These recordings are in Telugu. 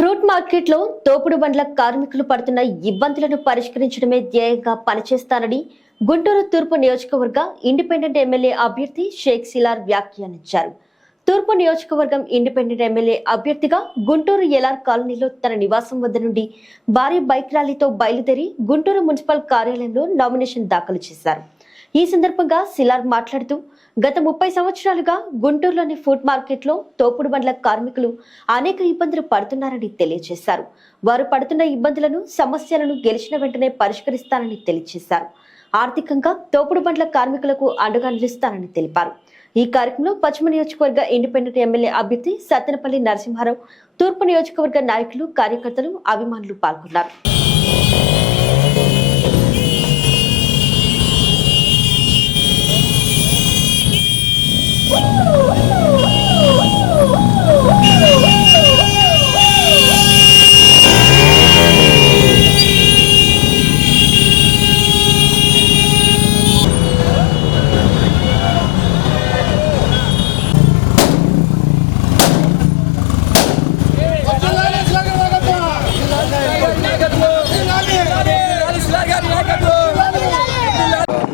ఫ్రూట్ మార్కెట్లో తోపుడు బండ్ల కార్మికులు పడుతున్న ఇబ్బందులను పరిష్కరించడమే ధ్యేయంగా పనిచేస్తానని గుంటూరు తూర్పు నియోజకవర్గ ఇండిపెండెంట్ ఎమ్మెల్యే అభ్యర్థి షేక్ సిలార్ వ్యాఖ్యానించారు. తూర్పు నియోజకవర్గం ఇండిపెండెంట్ ఎమ్మెల్యే అభ్యర్థిగా గుంటూరు ఎలార్ కాలనీలో తన నివాసం వద్ద నుండి భారీ బైక్ ర్యాలీతో బయలుదేరి గుంటూరు మున్సిపల్ కార్యాలయంలో నామినేషన్ దాఖలు చేశారు. ఈ సందర్భంగా సిలార్ మాట్లాడుతూ గత ముప్పై సంవత్సరాలుగా గుంటూరులోని ఫుడ్ మార్కెట్లో తోపుడు బండ్ల కార్మికులు అనేక ఇబ్బందులు పడుతున్నారని తెలియజేశారు. వారు పడుతున్న ఇబ్బందులను సమస్యలను గెలిచిన వెంటనే పరిష్కరిస్తానని తెలియజేశారు. ఆర్థికంగా తోపుడు బండ్ల కార్మికులకు అండగా నిలుస్తానని తెలిపారు. ఈ కార్యక్రమంలో పశ్చిమ నియోజకవర్గ ఇండిపెండెంట్ ఎమ్మెల్యే అభ్యర్థి సత్తెనపల్లి నరసింహారావు తూర్పు నియోజకవర్గ నాయకులు కార్యకర్తలు అభిమానులు పాల్గొన్నారు.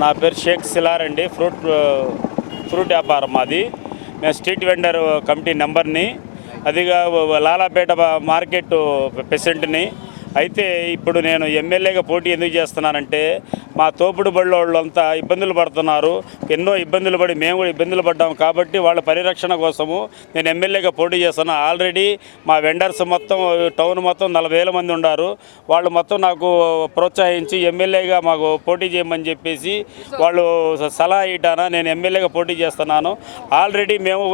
నా పేరు షేక్ సిలార్ అండి. ఫ్రూట్ ఫ్రూట్ వ్యాపారం మాది. మేము స్ట్రీట్ వెండర్ కమిటీ నెంబర్ని అదిగా లాలాపేట మార్కెట్ ప్రెసిడెంట్ని. అయితే ఇప్పుడు నేను ఎమ్మెల్యేగా పోటీ ఎందుకు చేస్తున్నానంటే మా తోపుడు బళ్ళోళ్ళంతా ఇబ్బందులు పడుతున్నారు. ఎన్నో ఇబ్బందులు పడి మేము కూడా ఇబ్బందులు పడ్డాం కాబట్టి వాళ్ళ పరిరక్షణ కోసము నేను ఎమ్మెల్యేగా పోటీ చేస్తాను ఆల్రెడీ మా వెండర్స్ మొత్తం టౌన్ మొత్తం నలభై వేల మంది ఉన్నారు వాళ్ళు మొత్తం నాకు ప్రోత్సహించి ఎమ్మెల్యేగా మాకు పోటీ చేయమని చెప్పేసి వాళ్ళు సలహా ఇటాన నేను ఎమ్మెల్యేగా పోటీ చేస్తున్నాను. ఆల్రెడీ మేము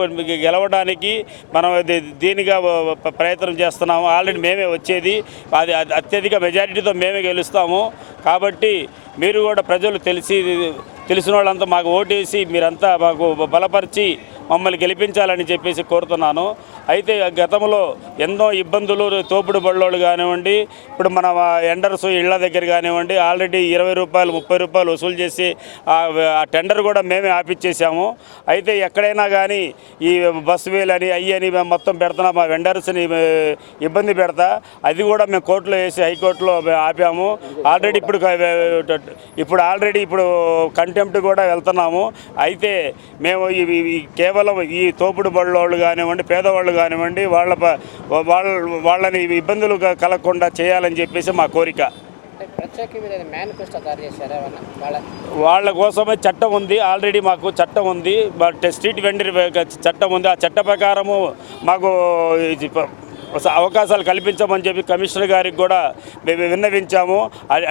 గెలవడానికి మనం దీనిగా ప్రయత్నం చేస్తున్నాము. ఆల్రెడీ మేమే వచ్చేది. అది అది అత్యధిక మెజారిటీతో మేమే గెలుస్తాము. కాబట్టి మీరు మీరు కూడా ప్రజలు తెలిసి తెలిసిన వాళ్ళంతా మాకు ఓటేసి మీరంతా మాకు బలపరిచి మమ్మల్ని గెలిపించాలని చెప్పేసి కోరుతున్నాను. అయితే గతంలో ఎన్నో ఇబ్బందులు తోపుడు బళ్ళోళ్ళు కానివ్వండి ఇప్పుడు మన ఎండర్స్ ఇళ్ళ దగ్గర కానివ్వండి ఆల్రెడీ ఇరవై రూపాయలు ముప్పై రూపాయలు వసూలు చేసి ఆ టెండర్ కూడా మేమే ఆపిచ్చేసాము. అయితే ఎక్కడైనా కానీ ఈ బస్సు వేలని అని అయ్యి అని మేము మొత్తం పెడుతున్నాం మా వెండర్స్ని ఇబ్బంది పెడతా. అది కూడా మేము కోర్టులో వేసి హైకోర్టులో ఆపాము. ఆల్రెడీ ఇప్పుడు ఇప్పుడు ఆల్రెడీ ఇప్పుడు కంటెంప్ట్ కూడా వెళ్తున్నాము. అయితే మేము ఇవి కేవలం కేవలం ఈ తోపుడు బళ్ళోళ్ళు కానివ్వండి పేదవాళ్ళు కానివ్వండి వాళ్ళ వాళ్ళ వాళ్ళని ఇబ్బందులు కలగకుండా చేయాలని చెప్పేసి మా కోరిక. వాళ్ళ? కోసమే చట్టం ఉంది ఆల్రెడీ మాకు చట్టం ఉంది. బట్ స్ట్రీట్ వెండర్ చట్టం ఉంది. ఆ చట్ట ప్రకారము మాకు అవకాశాలు కల్పించమని చెప్పి కమిషనర్ గారికి కూడా మేము విన్నవించాము.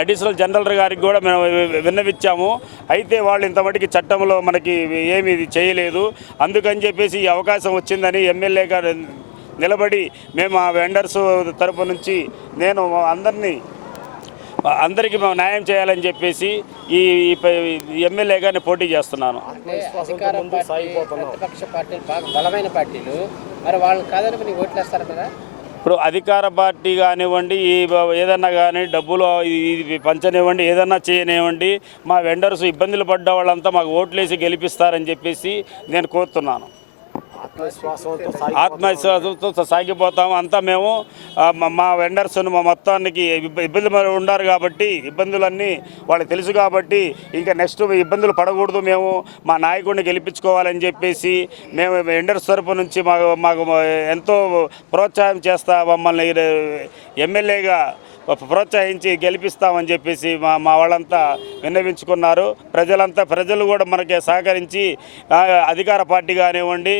అడిషనల్ జనరల్ గారికి కూడా మేము విన్నవించాము. అయితే వాళ్ళు ఇంత మటుకి చట్టంలో మనకి ఏమీ ఇది చేయలేదు. అందుకని చెప్పేసి ఈ అవకాశం వచ్చిందని ఎమ్మెల్యే గారు నిలబడి మేము ఆ వెండర్స్ తరపు నుంచి నేను అందరినీ అందరికీ మేము న్యాయం చేయాలని చెప్పేసి ఈ ఎమ్మెల్యేగానే పోటీ చేస్తున్నాను. పార్టీలు బాగా బలమైన పార్టీలు. మరి వాళ్ళు కాదని నీకు ఓట్లు వేస్తారు కదా? ఇప్పుడు అధికార పార్టీ కానివ్వండి ఈ ఏదన్నా కానీ డబ్బులు ఇది పంచనివ్వండి ఏదన్నా చేయనివ్వండి మా వెండర్స్ ఇబ్బందులు పడ్డ వాళ్ళంతా మాకు ఓట్లేసి గెలిపిస్తారని చెప్పేసి నేను కోరుతున్నాను. ఆత్మవిశ్వాసంతో సాగిపోతాము అంతా మేము మా- వెండర్స్ మా మొత్తానికి ఇబ్బంది ఉన్నారు కాబట్టి ఇబ్బందులన్నీ వాళ్ళకి తెలుసు కాబట్టి ఇంకా నెక్స్ట్ ఇబ్బందులు పడకూడదు మేము. మా నాయకుడిని గెలిపించుకోవాలని చెప్పేసి మేము వెండర్స్ తరపు నుంచి మాకు మాకు ఎంతో ప్రోత్సాహం చేస్తా మమ్మల్ని ఎమ్మెల్యేగా ప్రోత్సహించి గెలిపిస్తామని చెప్పేసి మా మా వాళ్ళంతా విన్నవించుకున్నారు. ప్రజలంతా ప్రజలు కూడా మనకి సహకరించి అధికార పార్టీ కానివ్వండి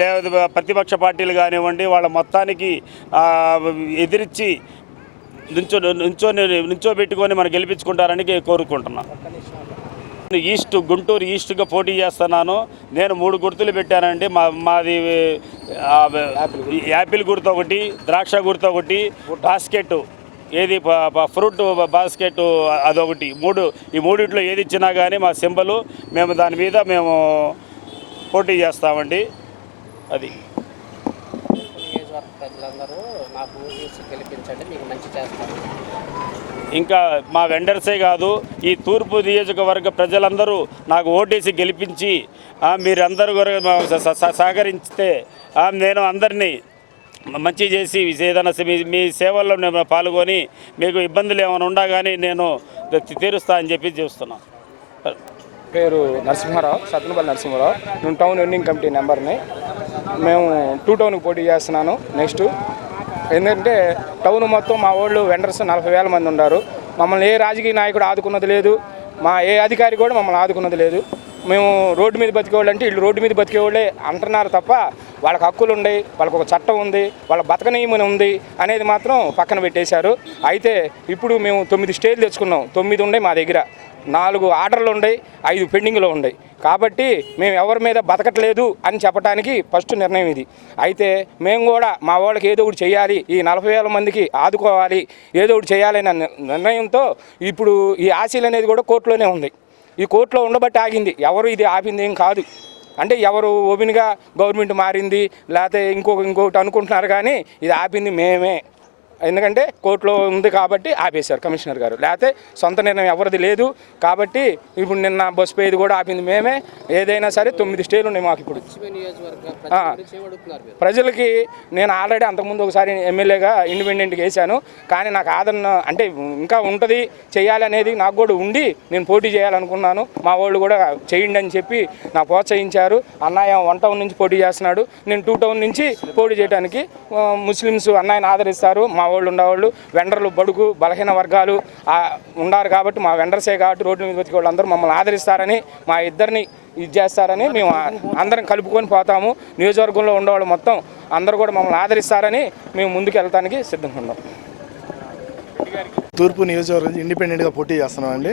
లేదా ప్రతిపక్ష పార్టీలు కానివ్వండి వాళ్ళ మొత్తానికి ఎదిరించి నుంచో నుంచో నుంచోబెట్టుకొని మనం గెలిపించుకుంటారని కోరుకుంటున్నాను ఈస్ట్ గుంటూరు ఈస్ట్గా పోటీ చేస్తున్నాను. నేను మూడు గుర్తులు పెట్టానండి. మా మాది యాపిల్ గుర్తు ఒకటి ద్రాక్ష గుర్తు ఒకటి బాస్కెట్ ఏది ఫ్రూట్ బాస్కెట్ అదొకటి. మూడు ఈ మూడిట్లో ఏది ఇచ్చినా కానీ మా సింబలు మేము దాని మీద మేము పోటీ చేస్తామండి. అది. నియోజకవర్గ ప్రజలందరూ నాకు ఓటు వేసి గెలిపించండి మీకు మంచి చేస్తాను. ఇంకా మా వెండర్సే కాదు ఈ తూర్పు నియోజకవర్గ ప్రజలందరూ నాకు ఓటేసి గెలిపించి ఆ, మీరందరూ కూడా మాకు స- స- సహకరిస్తే ఆ, నేను అందరినీ మంచి చేసి ఏదైనా మీ మీ సేవల్లో నేను పాల్గొని మీకు ఇబ్బందులు ఏమైనా ఉండా కానీ నేను తీరుస్తా అని చెప్పి చూస్తున్నాను పేరు నరసింహారావు సత్తనపల్లి నరసింహారావు. నేను టౌన్ ఎన్నింగ్ కమిటీ నెంబర్ని మేము టూ టౌన్కి పోటీ చేస్తున్నాను నెక్స్ట్. ఎందుకంటే టౌన్ మొత్తం మా వాళ్ళు వెండర్స్ నలభై వేల మంది ఉన్నారు మమ్మల్ని ఏ రాజకీయ నాయకుడు ఆదుకున్నది లేదు. మా ఏ అధికారి కూడా మమ్మల్ని ఆదుకున్నది లేదు. మేము రోడ్డు మీద బతికేవాళ్ళు అంటే వీళ్ళు రోడ్డు మీద బతికేవాళ్ళే అంటున్నారు తప్ప వాళ్ళకి హక్కులు ఉన్నాయి వాళ్ళకి ఒక చట్టం ఉంది వాళ్ళ బతకనీయమని ఉంది అనేది మాత్రం పక్కన పెట్టేశారు. అయితే ఇప్పుడు మేము తొమ్మిది స్టేజ్లు తెచ్చుకున్నాం. తొమ్మిది ఉండే మా దగ్గర. నాలుగు ఆర్డర్లు ఉన్నాయి ఐదు పెండింగ్లో ఉన్నాయి కాబట్టి మేము ఎవరి మీద బతకట్లేదు అని చెప్పడానికి ఫస్ట్ నిర్ణయం ఇది. అయితే మేము కూడా మా వాళ్ళకి ఏదో ఒకటి చేయాలి ఈ నలభై వేల మందికి ఆదుకోవాలి ఏదో ఒకటి చేయాలనే నిర్ణయంతో ఇప్పుడు ఈ ఆశీలు అనేది కూడా కోర్టులోనే ఉంది. ఈ కోర్టులో ఉండబట్టి ఆగింది. ఎవరు ఇది ఆపింది ఏం కాదు. అంటే ఎవరు ఓపెన్గా గవర్నమెంట్ మారింది లేకపోతే ఇంకొక ఇంకొకటి అనుకుంటున్నారు కానీ ఇది ఆపింది మేమే. ఎందుకంటే కోర్టులో ఉంది కాబట్టి ఆపేశారు కమిషనర్ గారు. లేకపోతే సొంత నిర్ణయం ఎవరిది లేదు కాబట్టి ఇప్పుడు నిన్న బస్ పేది కూడా ఆపింది మేమే. ఏదైనా సరే తొమ్మిది స్టేలు ఉన్నాయి మాకు ఇప్పుడు. ప్రజలకి నేను ఆల్రెడీ అంతకుముందు ఒకసారి ఎమ్మెల్యేగా ఇండిపెండెంట్కి వేశాను. కానీ నాకు ఆదరణ అంటే ఇంకా ఉంటుంది చేయాలి అనేది నాకు కూడా ఉండి నేను పోటీ చేయాలనుకున్నాను. మా వాళ్ళు కూడా చేయండి అని చెప్పి నా ప్రోత్సహించారు. అన్నయ్య వన్ టౌన్ నుంచి పోటీ చేస్తున్నాడు. నేను టూ టౌన్ నుంచి పోటీ చేయడానికి ముస్లిమ్స్ అన్నయ్యని ఆదరిస్తారు. మా వాళ్ళు ఉండేవాళ్ళు వెండర్లు బడుగు బలహీన వర్గాలు ఉన్నారు ఉండారు కాబట్టి మా వెండర్సే కాబట్టి రోడ్డు మీద బతికే వాళ్ళందరూ మమ్మల్ని ఆదరిస్తారని మా ఇద్దరిని ఇది చేస్తారని మేము అందరం కలుపుకొని పోతాము. నియోజకవర్గంలో ఉండేవాళ్ళు మొత్తం అందరూ కూడా మమ్మల్ని ఆదరిస్తారని మేము ముందుకు వెళ్ళటానికి సిద్ధంగా ఉన్నాం. తూర్పు నియోజకవర్గం ఇండిపెండెంట్గా పోటీ చేస్తున్నామండి.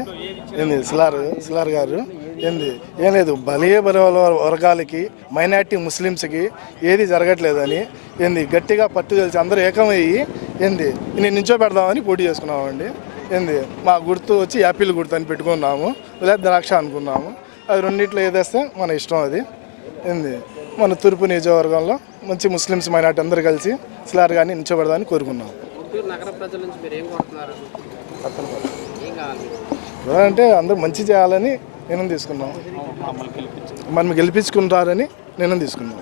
సిలార్ సిలార్ గారు? ఏంది? ఏం లేదు బలియ బల వర్గాలకి మైనార్టీ ముస్లిమ్స్కి ఏది జరగట్లేదని ఏంది గట్టిగా పట్టు తెలిసి అందరూ ఏకమయ్యి ఏంది నేను నించో పెడదామని పోటీ చేసుకున్నామండి. ఏంది మా గుర్తు వచ్చి యాపిల్ గుర్తు అని పెట్టుకున్నాము లేదా ద్రాక్ష అనుకున్నాము. అది రెండిట్లో ఏదేస్తే మన ఇష్టం అది. ఏంది మన తూర్పు నియోజకవర్గంలో మంచి ముస్లిమ్స్ మైనార్టీ అందరూ కలిసి సిలార్ గారిని నించోబెడదామని కోరుకున్నాం. గుంటూరు నగర ప్రజల నుంచి మీరు ఏం కోరుతున్నారు? ఏం కావాలి? మీకు? అంటే అందరూ మంచి చేయాలని నిర్ణయం తీసుకున్నాం మనం గెలిపించుకుంటారని నిర్ణయం తీసుకున్నాం